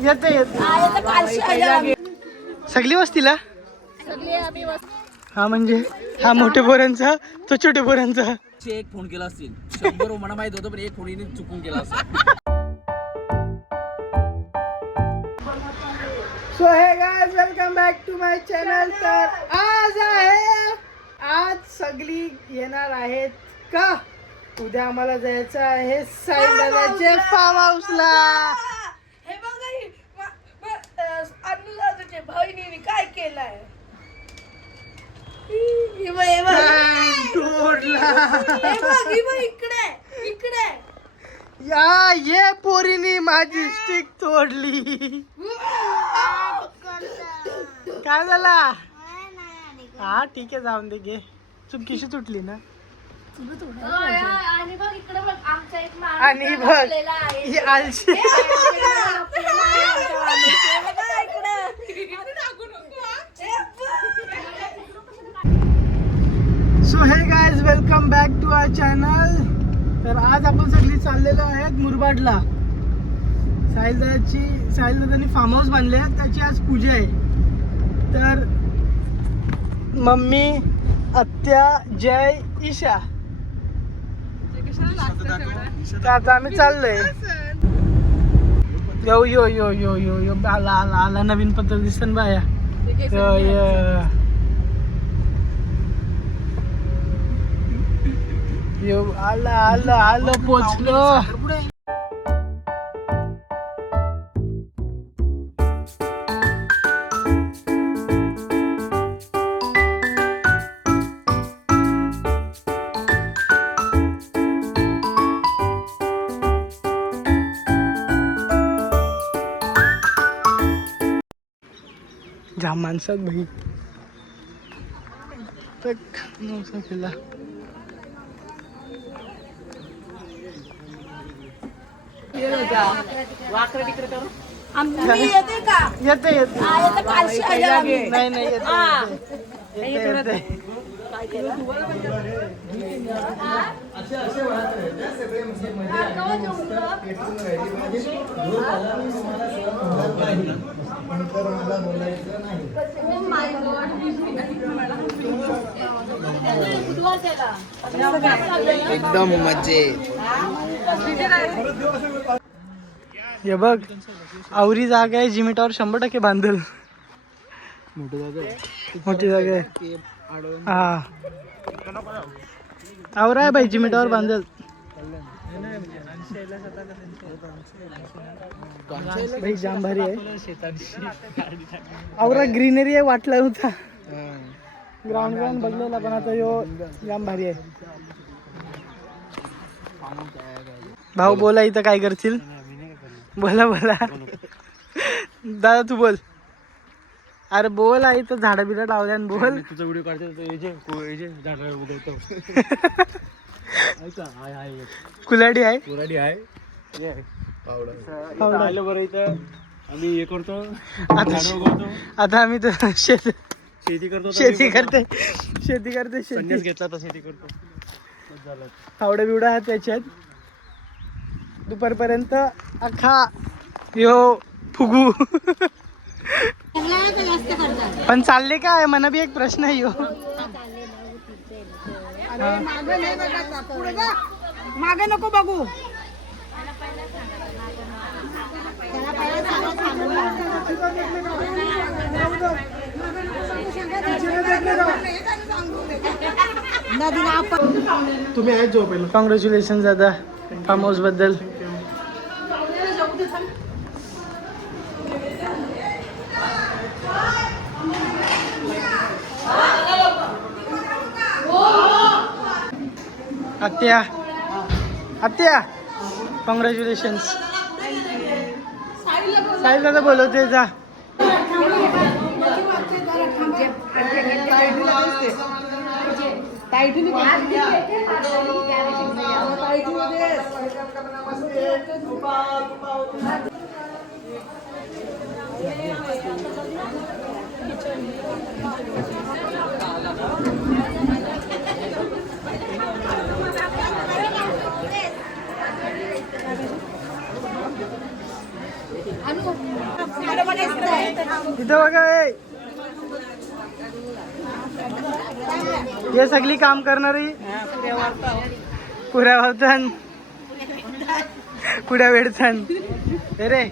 येते सगळी वस्तीला. हा म्हणजे हा मोठ्या पोरांचा तो छोट्या पोरांचा. एक फोन केला असतील 100 मला माहित होतं पण एक फोन चुकून केला असेल. So hey guys welcome back to my channel. तर आज सगळी येणार आहेत का? उद्या आम्हाला जायचं आहे साई दादाचे फार्म हाऊसला. हे बघा अनुराधाच्या बहिणीने काय केलंय. इकडे या ये पोरीनी माझी स्टिक तोडली. काय झाला? हा ठीक आहे जाऊन दे गे. चुकीशी तुटली ना. आणि बघ इकडे बघ आमचा एक माणूस आणि बघ ही आलशी. So hey guys welcome back to our channel. तर आज आपण सगळी चाललेलो आहेत मुरबाडला. साहिलदादांनी फार्म हाऊस बांधले आहे, त्याची आज पूजा आहे. तर मम्मी, आत्या, जय, ईशा, आता आम्ही चाललोय. यो यो यो यो यो यो आला आला आला नवीन पत्र दिसन बाया. यो आला आला आलं पोचलो. जाम माणसात भाई. केला येते नाही नाही येते. एकदम मजेत. हे बघ आवरी जागा आहे. जिमिटावर 100% बांधल. मोठी जागा आहे. हा आवरा आहे भाई जिमिटावर बांधल. भाई जाम भारी आहे. आवरा ग्रीनरी आहे वाटला होता. ग्राउंड बघलेला पण आता यो जाम भारी आहे. भाऊ बोला इथं काय करतील. बोला बोला दादा तू बोल. अरे बोल आई तर झाडं बिडं लावल्या बोल. तुझा व्हिडिओ कुलाडी आहे. कुराडी आहे. आलं बरं इथं आम्ही हे करतो. आता आम्ही तर शेती करते संन्यास घेतला तर शेती करतो. फावडा बिवडा आहे त्याच्यात. दुपारपर्यंत अख्खा यो फुगू. पण चालले काय मला बी एक प्रश्न आहे यो. मागे नको बघू. तुम्ही आहेत जो पहिला. कॉंग्रॅच्युलेशन दादा फार्म हाऊस बद्दल. आत्या कॉंग्रॅच्युलेशन्स. साहिल दादा बोलवते जा. इथं बघा हे सगळी काम करणारी पुऱ्या वावतान पुऱ्या वेडतान रे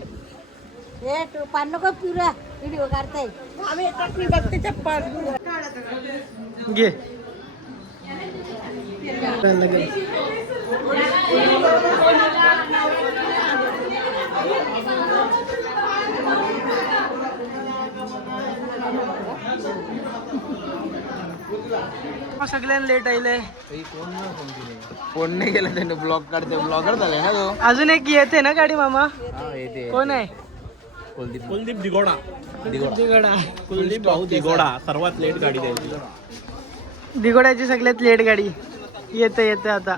पुरा व्हिडिओ काढताय आम्ही येतात मी बघते चप्पल घे सगळ्यांना लेट आले फोन नाही केला त्याने ब्लॉग काढते ब्लॉगर झाले ना तो अजून एक येते ना गाडी मामा येते कोण आहे कुलदीप दिगोडा दिगोडा कुलदीप भाऊ दिगोडा सर्वात लेट गाडी द्यायची दिगोड्याची सगळ्यात लेट गाडी येते आता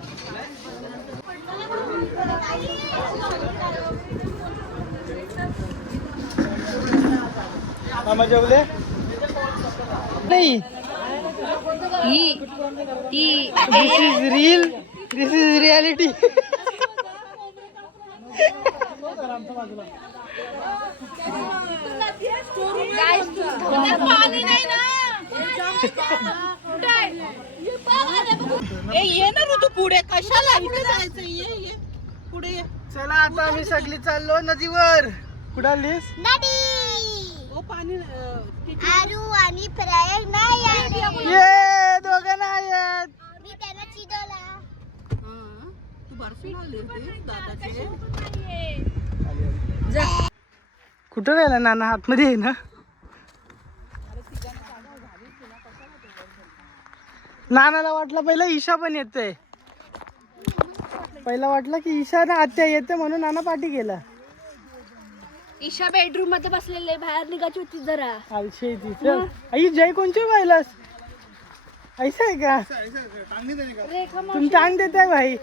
मामा जेवले नाही दिस इज रियालिटी ये ना ऋतू पुढे कशाला इथे जायचं ये पुढे ये चला आता आम्ही सगळी चाललो नदीवर कुठं आलीस ओ पाणी आरू आणि प्रयाग नाही आले. ये दोघं नाही आहेत मी त्यांना चिडवला. तू बर्फी खाल्ली होती दादाचे कुठं राहिला नाना आतमध्ये आहे ना नानाला वाटलं पहिलं ईशा पण येते पहिला वाटलं की ईशा ना आत्या येते म्हणून नाना पाठी गेला ईशा बेडरूम मध्ये बसलेले बाहेर निघायची होती जरा. आलशी आहे ती चल आई जय कोणची पाहिलास ऐसा आहे का तुम टांग देताय भाई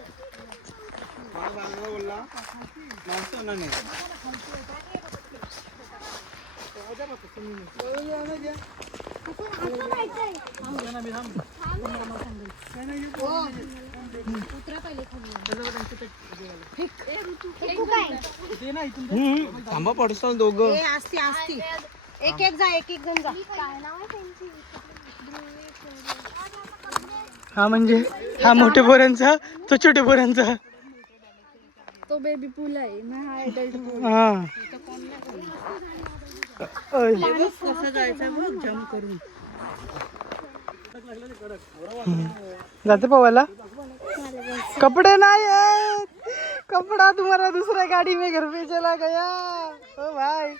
थांबा पडतो दोघं असती असती एक एक जा एक एक जण जा. हा म्हणजे हा मोठे पोरांचा तो छोटे पोरांचा तो बेबी पूल आहे ना हा एडल्ट पूल. हा कसं जायचं बघ जम करून जाते पवायला कपडे नाही आहेत कपड़ा तुम्हारा दूसरा गाड़ी में घर पे चला गया ओ भाई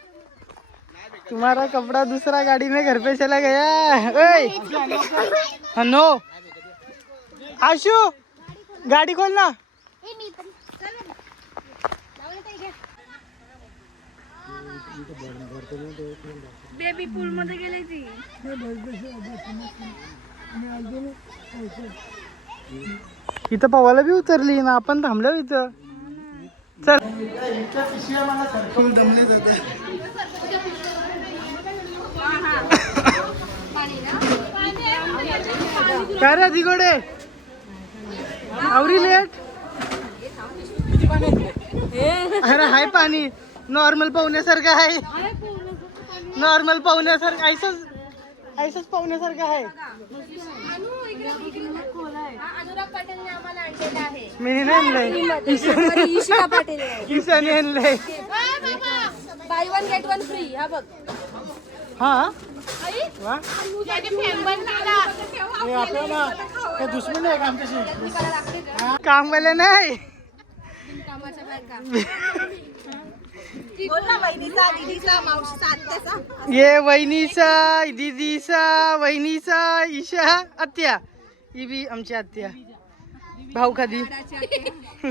तुम्हारा कपड़ा दूसरा गाड़ी में घर पे चला गया ओए हनो आशु गाड़ी खोल ना बेबी पूल मध्ये गेले ती. इथं पवायला बी उतरली ना आपण थांबलो इथं चल फुल दमले जाते काय रे दिगोडे आवरी लेट अरे हाय पाणी नॉर्मल पाहुण्यासारखं आहे नॉर्मल पाहुण्यासारखं ऐसच पाहुण्यासारखं आहे अनुराग पाटीलने आम्हाला आणलेला आहे. मी नाही ईशिका पाटील ईशाने आणलंय by one get one free. हा बघ हा वा आपल्याला दुश्मन आहे का आमच्याशी कामवाले नाही कामाच्या बायका. बोल ना वहिनीचा दीदीचा मावशीचा आत्याचा ये वहिनीचा दीदीचा वहिनीचा ईशा आत्या ही बी आमची आत्या भाऊ खादी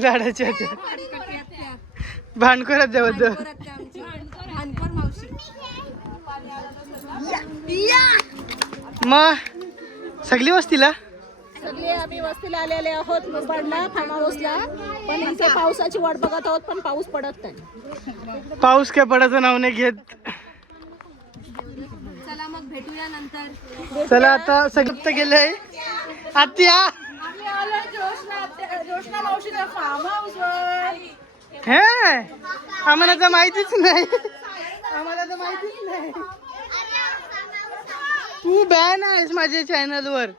झाडाची आत्या भांडखोरात जावत मग सगळी वस्तीला सगळे आम्ही वस्तीला आलेले आहोत मुंबईला फार्म हाऊसला पण इथे पावसाची वाट बघत आहोत पण पाऊस पडत नाही. पाऊस काय पडायचं नाव नाही घेत चला मग भेटूया नंतर. चला आता सगळं गेलंय आत्या जोशना मावशीच्या फार्म हाऊसवर हे आम्हाला तर माहितीच नाही आम्हाला तर माहितीच नाही. तू बॅन आहेस माझ्या चॅनल वर.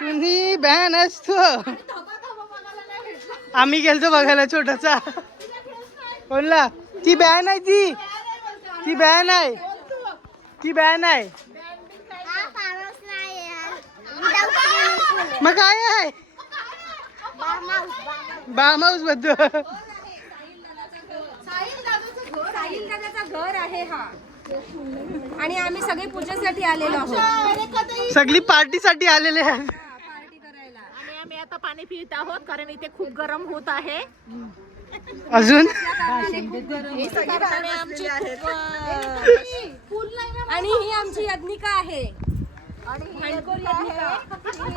तुम्ही बॅन असतो. आम्ही गेलतो बघायला छोटासा. कोणला? ती बॅन आहे ती. ती बॅन आहे. ती बॅन आहे. मग काय आहे? बाम हाऊस बद्दल. साहिल दादाचा घर आहे हा. आणि आम्ही सगळे पूजेसाठी आलेलो आहोत. सगळी पार्टीसाठी आलेले आहेत. पार्टी करायला. आणि आम्ही आता पाणी पित आहोत कारण इथे खूप गरम होत आहे. अजून आणि ही आमची यज्ञिका आहे.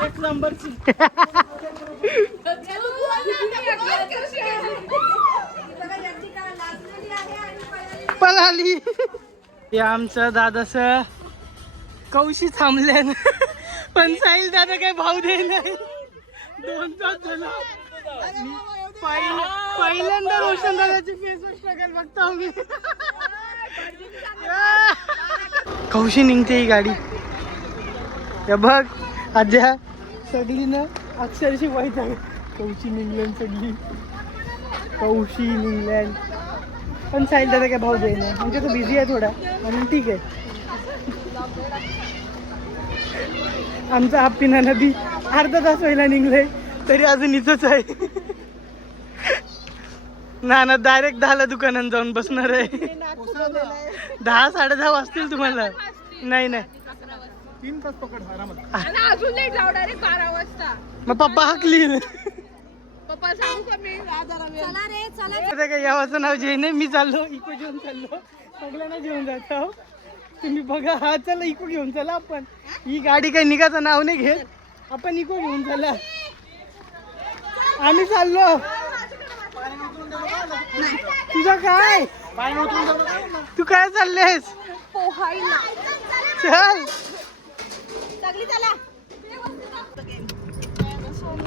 एक नंबरची. पळाली. हे आमचं दादाच कौशी थांबले पण साहिल दादा काही भाव दे नाही. 2 तास झाला. पहिल्यांदा रोशन दादाची फेसबुक स्ट्रगल बघतो मी. कौशी निघते ही गाडी. हे बघ आद्या सगळीनं अक्षरशी वाईट आहे. कौशी इंग्लंड सगळी. कौशी इंग्लंड. पण साहिल दादा काय भाव दे नाही म्हणजे तो बिझी आहे थोडा म्हणून ठीक आहे. आमचा हप्पीना नदी अर्धा तास व्हायला निघलोय तरी अजून इथंच आहे. ना डायरेक्ट 10ला दुकानात जाऊन बसणार आहे. 10 साडे 10 वाजतील तुम्हाला. नाही नाही 3 तास पकड आरामात. अजून लेट जाऊ डायरेक्ट 12 वाजता. मग पप्पा हाकली. पप्पा सांगू का मी चला रे चला. काय यावाचं नाव जैन आहे. मी चाललो इको घेऊन चाललो. सगळ्यांना घेऊन जातो. तुम्ही बघा. हा चला इको घेऊन चला आपण. ही गाडी काही निघाचं नाव नाही घेत. आपण इको घेऊन चला. आम्ही चाललो. तुझं काय? तू काय चाललेस? चल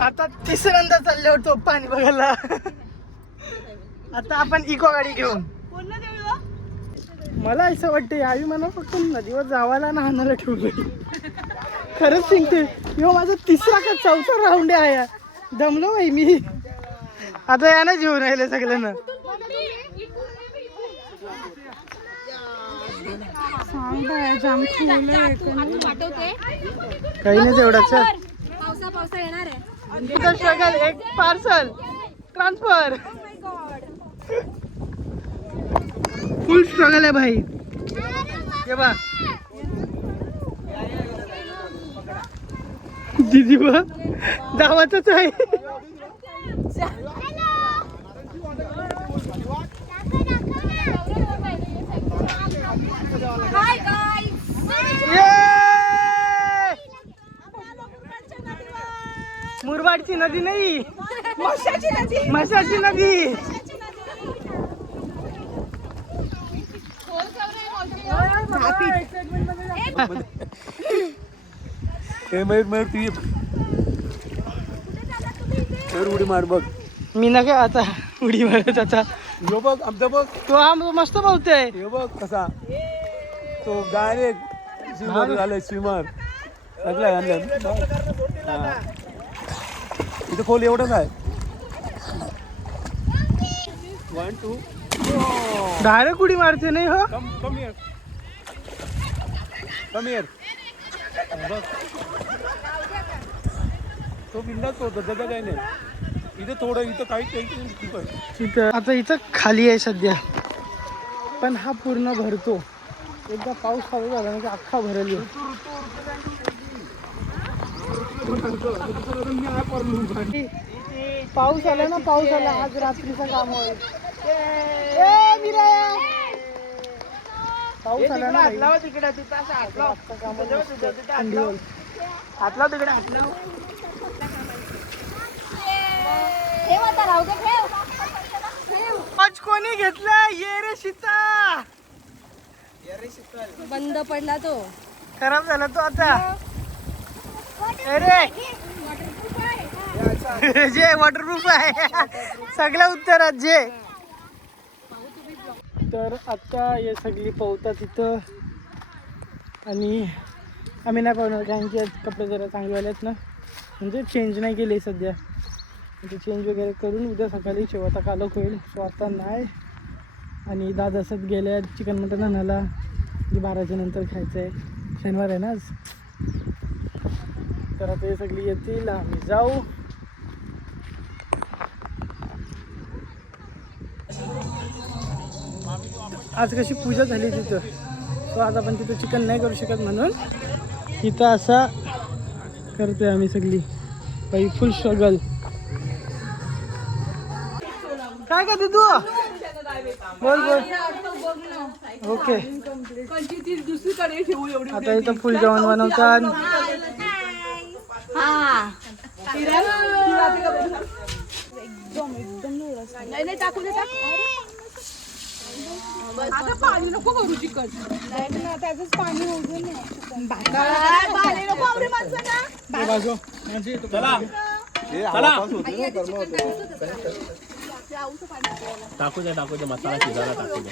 आता तिसऱ्यांदा चालले होतो पाणी बघायला. आता आपण इको गाडी घेऊन. मला असं वाटतं यावी मला फक्त नदीवर जावायला ना हाणायला ठेवलं. खरंच सांगते यो माझा 3रा का 4था राऊंड आहे. दमलो बाई मी. आता या ना जेवून राहिले सगळ्यांना. काही नाही तेवढाच. पावसा येणार आहे. स्ट्रगल. एक पार्सल ट्रान्सफर. फुल स्ट्रगल आहे भाई. ये बा दीदी बा दावाच आहे. Hi guys. मुरबाडची नदी नाही म्हशाची नदी. उडी मार बघ. मी ना काय आता उडी मारत. आता यो बघ आमचा बघ. तो आम मस्त बोलतोय. यो बघ कसा तो डायरेक्ट स्विमर झालाय. स्विमर सगळं आणलं. इथं खोल एवढंच आहे. 1 2 डायरेक्ट उडी मारते नाही हो. Come here. बघ तो बिंदाच होतो त्याचं काही नाही. इथं थोडं इथं काही आता इथं खाली आहे सध्या पण हा पूर्ण भरतो. एकदा पाऊस चालू झाला ना की अख्खा भरल. पाऊस आला ना. पाऊस आला. आज रात्रीचं काम होईल. पाऊस आला ना तिकडे. थंडी होईल. हातला तिकडे हातला. आज कोणी घेतला? ये रे सीता. बंद पडला तो. खराब झाला तो आता. अरे जे वॉटरप्रूफ आहे सगळ्या उत्तरात जे. तर आता हे सगळी पोहतात तिथं आणि आम्ही नाही पाहणार कारण की कपडे जरा चांगले आले आहेत ना, म्हणजे चेंज नाही केले सध्या, ते चेंज वगैरे करून उद्या सकाळी शेवटा कालक होईल. सो आता नाही. आणि दादा असत गेल्या चिकन मटन आणायला, जे 12च्या नंतर खायचं आहे, शनिवार आहे ना आज. तर आता हे सगळी येतील, आम्ही जाऊ. आज कशी पूजा झाली तिथं, सो आज आपण तिथं चिकन नाही करू शकत म्हणून इथं असा करतोय आम्ही सगळी बाई, फुल स्ट्रगल. काय करते तू? बोल बोल. ओके, आता इथं फुल जेवण बनवतात. पाणी नको करू चिकन, त्याच पाणी होऊ दे ना. टाकू दे मसाला शिजायला टाकू दे.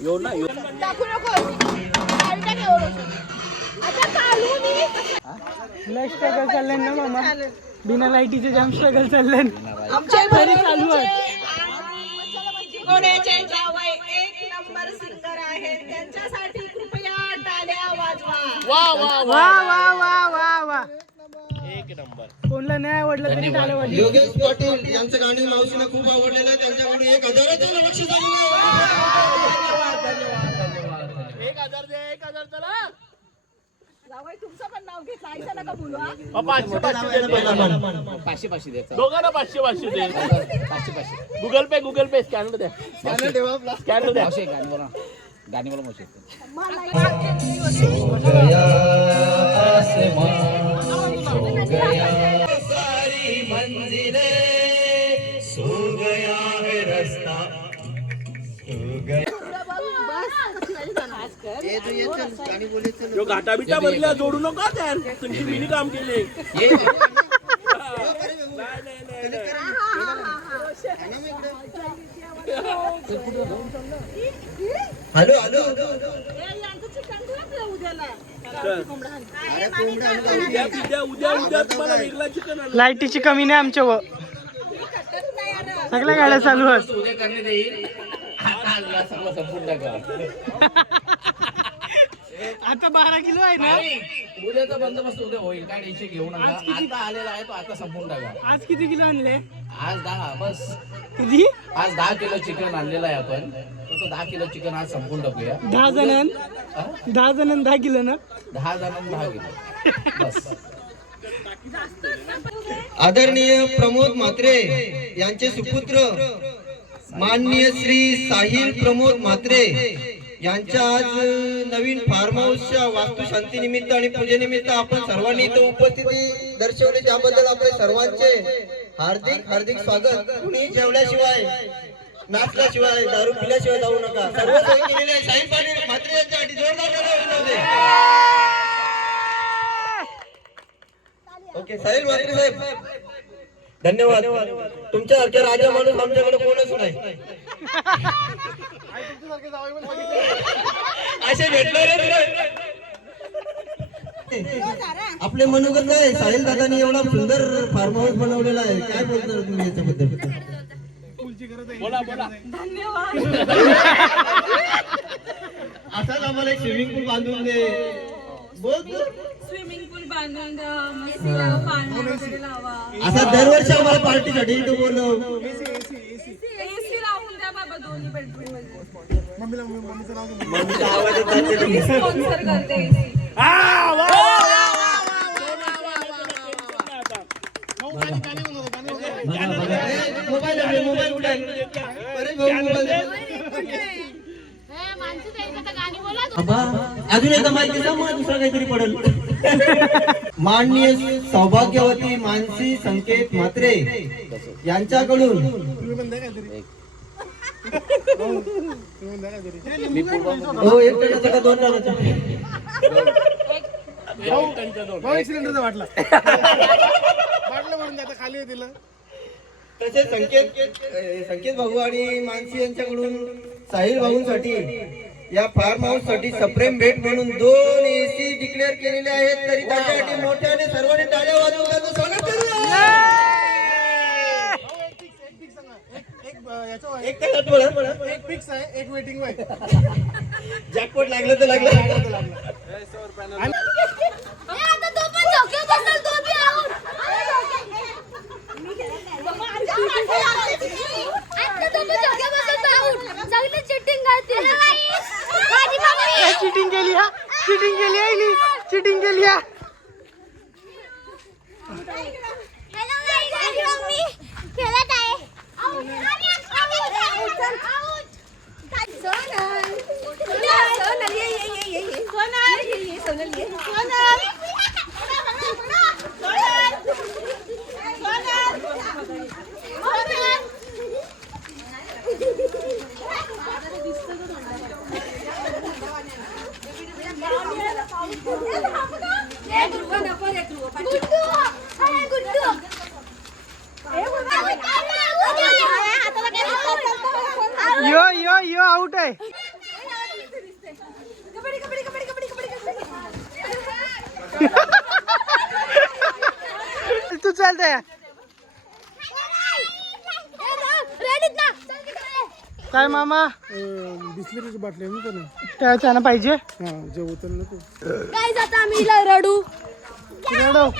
येऊ ना येऊ. लय स्ट्रगल चाललंय ना मामा, बिना लाईटीचे जाम स्ट्रगल चाललंय तरी चालू आहे. कोणाचे जावई एक नंबर सिंगर आहे, त्यांच्यासाठी कृपया टाळ्या वाजवा. वा वा वा वा वा, एक नंबर. कोणला नाही आवडलं तरी टाळ्या वाजवा. योगेश पाटील यांचं गाणं मावशीला खूप आवडलेलं आहे, त्यांच्याकडून 1000चं लक्ष झालेलं आहे. 1000 चला. जावई तुमचं पण नाव घेतलं, आईचं नका बोलू. 500 दे. दोघांना 500 दे. 500. गुगल पे स्कॅनर द्या. स्कॅनर द्या. गाणी बोला मोशी. घाटा बिटा बदल्या जोडू नका त्यार, तुमची मिनी काम केले. हॅलो हॅलो, उद्या तुम्हाला वेगळा चिकन. लाईटीची कमी नाही आमच्या व सगळ्या गाड्या चालू आहेत. उद्या करण्यात येईल. आता 12 किलो आहे ना. उद्याचा बंदोबस्त उद्या होईल, काय टेन्शन घेऊ नका. आता आलेला आहे तो आता संपून टाका. आज किती किलो आणले? आज 10. बस किती? आज 10 किलो चिकन आणलेलं आहे आपण, तो 10 किलो चिकन आज संपून टाकूया. 10 जणांन 10 किलो ना. 10 जणांना 10 किलो बस. आदरणीय प्रमोद म्हात्रे यांचे सुपुत्र माननीय श्री साहिल प्रमोद म्हात्रे यांच्या आज नवीन फार्म हाऊसच्या वास्तुशांती निमित्त आणि पूजेनिमित्त आपण सर्वांनी इथं उपस्थिती दर्शवली, त्याबद्दल आपले सर्वांचे हार्दिक हार्दिक स्वागत. कुणी जेवल्याशिवाय, नाचल्याशिवाय, दारू पिल्याशिवाय जाऊ नका. सर्व सोय केलेली आहे. साहिल पाटील म्हात्रे यांच्यासाठी जोरदार टाळ्या वाजवा. ओके, साहिल म्हात्रे साहेब धन्यवाद. तुमच्यासारख्या राजा माणूस आमच्याकडे कोणच नाही. असे भेटणार आपले मनोगत आहे. साहिल दादांनी एवढा सुंदर फार्म हाऊस बनवलेला आहे, काय बोलणार तुम्ही याच्याबद्दल? बोला बोला. असाच आम्हाला एक स्विमिंग पूल बांधून दे. बोल स्विमिंग पूल बांधून द्या, पाणी वगैरे लावा. असा दरवर्षी आम्हाला पार्टीसाठी इथं बोलव. एसी लावून द्या बाबा दोन्ही बेडरूम मध्ये. स्पॉन्सर करते एसी. अजून एकदा माहिती सांग, मग दुसरं काहीतरी पडेल. माननीय सौभाग्यवती मानसी संकेत म्हात्रे यांच्याकडून हो, एक टनाचा का 2 टनाचा? सिलेंडरचा वाटला. वाटलं म्हणून आता खाली दिलं. तसेच संकेत भाऊ आणि मानसी यांच्याकडून साहिल भाऊंसाठी या फार्म हाऊस साठी सप्रेम भेट म्हणून 2 AC डिक्लेअर केलेले आहेत. तरी त्याच्यासाठी मोठ्याने सर्वांनी टाळ्या वाजवून त्यांचं स्वागत करूया. एक तासात बोला. एक फिक्स आहे, एक वेटिंग आहे. जॅकपॉट लागलं तर लागलं. चिटिंग केली हा, चिटिंग केली आहे नी, चिटिंग केली हा. यो आउट आहे. तू चालतंय काय मामा? बिस्लरीची बाटली आहे ना त्याच्यानं पाहिजे. हा जेवतो नको. काय जाता आम्ही रडू रडव.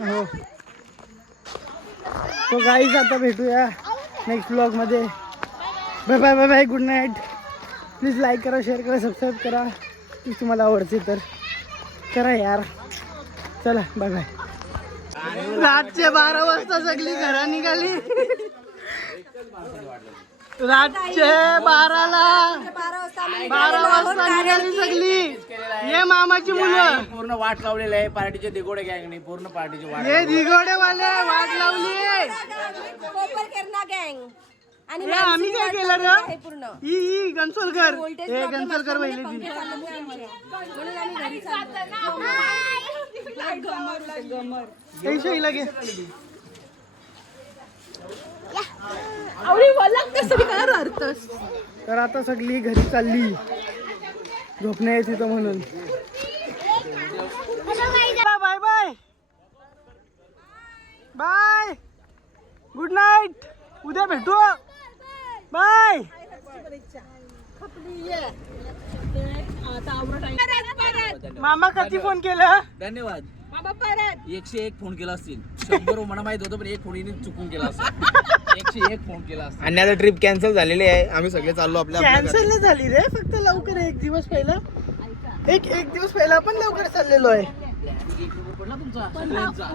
हो तो गाईज आता भेटूया नेक्स्ट ब्लॉग मध्ये. Bye bye bye bye. Good night. Please like करा, शेअर करा, सबस्क्राईब करा. प्लीज तुम्हाला आवडते तर करा यार. चला बाय बाय. रातचे 12 वाजता सगळी घरा निघाली. रातचे 12 वाजता निघाली सगळी. ये मामाची मुलं पूर्ण वाट लावलेलं आहे पार्टीचे दिगोडे गँगने. पूर्ण पार्टीची वाट. हे दिगोडे वाले वाट लावली. गँग आणि आम्ही काय केलं रे? पूर्ण ही गणसोलकर. हे गणसोलकर पहिले ती म्हणून आम्ही घरी ऐंशी लगे. आवडी वळलं कसं काय रडतस? तर आता सगळी घरी चालली. झोपणे येत तिथं म्हणून. Bye bye bye. Good night. उद्या भेटू. बाय. मामा कधी फोन केला? धन्यवाद. बाबा परत 101 फोन केला असतील. 100 मला माहित होतं पण एक फोन चुकून केला असेल. 101 फोन केला असेल. आणि आता ट्रिप कॅन्सल झालेली आहे. आम्ही सगळे चाललो आपल्या कॅन्सल नाही झाली रे, फक्त लवकर एक दिवस पहिला. एक दिवस पहिला आपण लवकर चाललेलो आहे.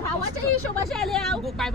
भावाच्या हिशोबाशी आले. काय